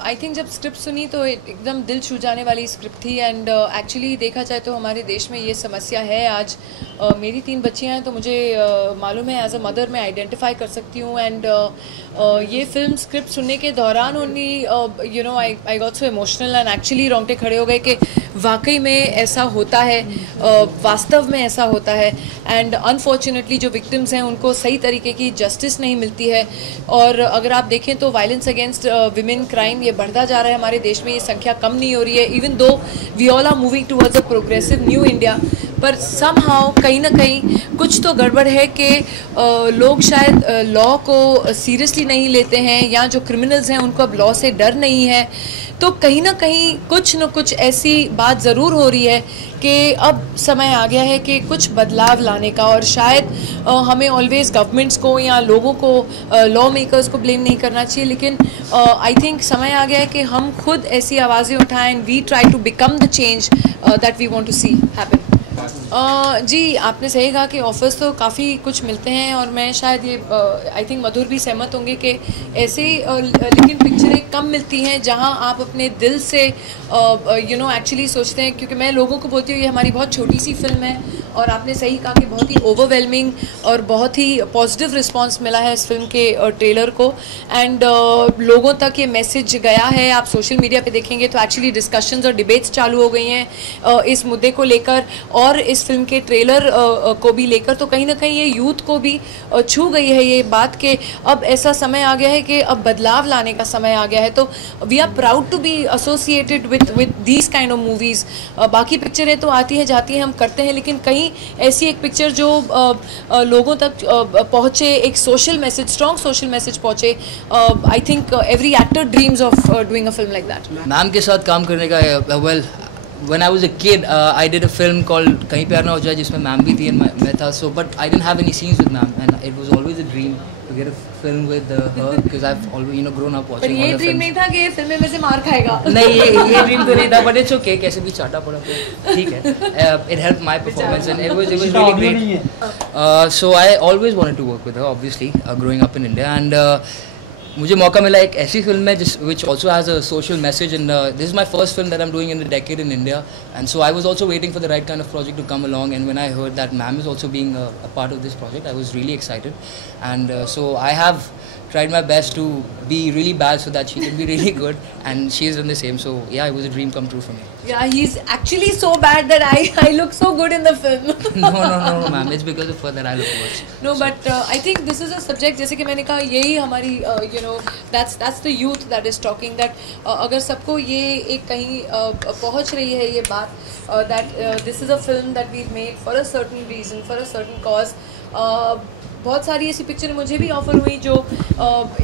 I think जब script सुनी तो एकदम दिल छू जाने वाली स्क्रिप्ट थी एंड एक्चुअली देखा जाए तो हमारे देश में ये समस्या है आज। मेरी 3 बच्चियां हैं तो मुझे मालूम है एज अ मदर मैं आइडेंटिफाई कर सकती हूँ एंड ये फिल्म स्क्रिप्ट सुनने के दौरान only you know I got so emotional and actually रोंगटे खड़े हो गए कि वाकई में ऐसा होता है, वास्तव में ऐसा होता है एंड अनफॉर्चुनेटली जो विक्टिम्स हैं उनको सही तरीके की जस्टिस नहीं मिलती है। और अगर आप देखें तो वायलेंस अगेंस्ट विमेन क्राइम ये बढ़ता जा रहा है हमारे देश में, ये संख्या कम नहीं हो रही है even though we all are moving towards a progressive new India. पर समहाउ कहीं ना कहीं कुछ तो गड़बड़ है कि लोग शायद लॉ को सीरियसली नहीं लेते हैं या जो क्रिमिनल्स हैं उनको अब लॉ से डर नहीं है। तो कहीं ना कहीं कुछ न कुछ ऐसी बात ज़रूर हो रही है कि अब समय आ गया है कि कुछ बदलाव लाने का। और शायद हमें ऑलवेज गवर्नमेंट्स को या लोगों को लॉ मेकर्स को ब्लेम नहीं करना चाहिए, लेकिन आई थिंक समय आ गया है कि हम खुद ऐसी आवाज़ें उठाएं and we try to become the change that we want to see happen. जी आपने सही कहा कि ऑफर्स तो काफ़ी कुछ मिलते हैं और मैं शायद ये आई थिंक मधुर भी सहमत होंगे कि ऐसे लेकिन पिक्चरें कम मिलती हैं जहां आप अपने दिल से यू नो एक्चुअली सोचते हैं। क्योंकि मैं लोगों को बोलती हूँ ये हमारी बहुत छोटी सी फिल्म है और आपने सही कहा कि बहुत ही ओवरवेलमिंग और बहुत ही पॉजिटिव रिस्पांस मिला है इस फिल्म के ट्रेलर को एंड लोगों तक ये मैसेज गया है। आप सोशल मीडिया पे देखेंगे तो एक्चुअली डिस्कशंस और डिबेट्स चालू हो गई हैं इस मुद्दे को लेकर और इस फिल्म के ट्रेलर को भी लेकर। तो कहीं ना कहीं ये यूथ को भी छू गई है ये बात कि अब ऐसा समय आ गया है कि अब बदलाव लाने का समय आ गया है। तो we are proud to be associated with these kind of movies. बाकी पिक्चरें तो आती हैं जाती हैं हम करते हैं, लेकिन कहीं ऐसी एक पिक्चर जो लोगों तक पहुँचे, एक social message, strong social message पहुँचे। I think every actor dreams of doing a film like that. Ma'am के साथ काम करने का well when I was a kid, I did a film called Kahin Pyar Na Ho Jaye जिसमें ma'am भी थी and मैं था, so but I didn't have any scenes with ma'am and it was always a dream to get a film with her because I've always grown up watching all the films. पर ये dream नहीं था कि ये film में से मार खाएगा। नहीं ये ड्रीम तो नहीं था, but it's okay, कैसे भी चाटा पड़ा तो ठीक है। It helped my performance and it was really great. So I always wanted to work with her obviously growing up in India and मुझे मौका मिला एक ऐसी फिल्म में which also has a social message and this is my first film that I'm doing in a decade in India and so I was also waiting for the right kind of project to come along and when I heard that ma'am is also being a part of this project I was really excited and so I have tried my best to be really bad so that she can be really good and she is in the same, so yeah it was a dream come true for me. Yeah, he's actually so bad that I look so good in the film. No ma'am, it's because of her that I look worse. No, but I think this is a subject जैसे कि मैंने कहा यही हमारी you know that's the youth that is talking that अगर सबको ये एक कहीं पहुँच रही है ये बात that this is a film that we made for a certain reason, for a certain cause. बहुत सारी ऐसी पिक्चर मुझे भी ऑफर हुई जो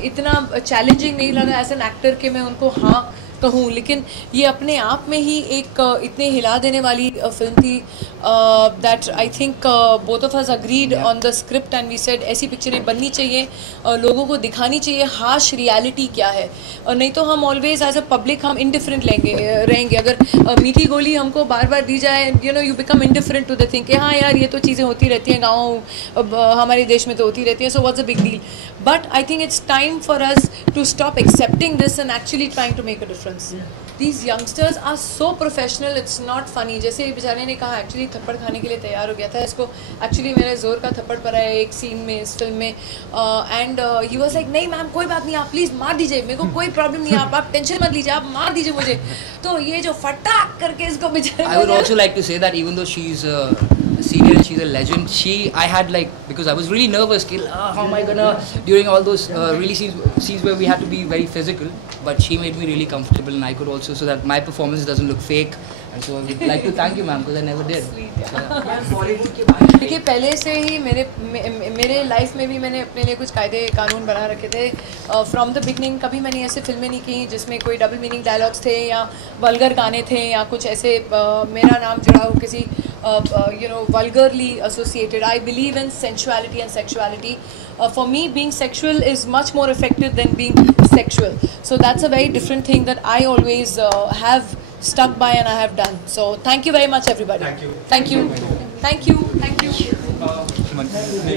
इतना चैलेंजिंग नहीं लगा एज एन एक्टर कि मैं उनको हाँ कहूँ, लेकिन ये अपने आप में ही एक इतने हिला देने वाली फिल्म थी that I think both of us agreed on the script and we said ऐसी पिक्चरें बननी चाहिए, लोगों को दिखानी चाहिए हाश रियलिटी क्या है। नहीं तो हम ऑलवेज एज अ पब्लिक हम इंडिफरेंट रहेंगे। अगर मीठी गोली हमको बार बार दी जाए you know you become indifferent to the thing कि हाँ यार ये तो चीज़ें होती रहती हैं, गाँव हमारे देश में तो होती रहती हैं, so what's a big deal. But I think it's time for us to stop accepting this and actually trying to make a difference. These youngsters are so professional, it's not funny. जैसे बेचारे ने कहा actually थप्पड़ खाने के लिए तैयार हो गया था, इसको एक्चुअली मेरे जोर का थप्पड़ पड़ा है एक सीन में इस फिल्म में एंड ही वाज लाइक नहीं मैम कोई बात नहीं आप प्लीज़ मार दीजिए, मेरे को कोई प्रॉब्लम नहीं है, आप टेंशन मत लीजिए, आप मार दीजिए मुझे। तो ये जो फटाक करके इसको बेचारे I would also like to say that even though she's senior and she's a legend, I had like because I was really nervous how am I gonna during all those really scenes where we had to be very physical, but she made me really comfortable and I could also so that my performance doesn't look fake and so I would like to thank you ma'am because I never did. देखिए पहले से ही मेरे life में भी मैंने अपने लिए कुछ कायदे कानून बना रखे थे फ्रॉम द बिगनिंग। कभी मैंने ऐसे फिल्में नहीं की जिसमें कोई डबल मीनिंग डायलॉग्स थे या वल्गर गाने थे या कुछ ऐसे मेरा नाम जुड़ा हो किसी you know vulgarly associated. I believe in sensuality and sexuality. For me being sexual is much more effective than being sexual, so that's a very different thing that I always have stuck by and I have done. So thank you very much everybody. Thank you. Thank you. Thank you. Thank you.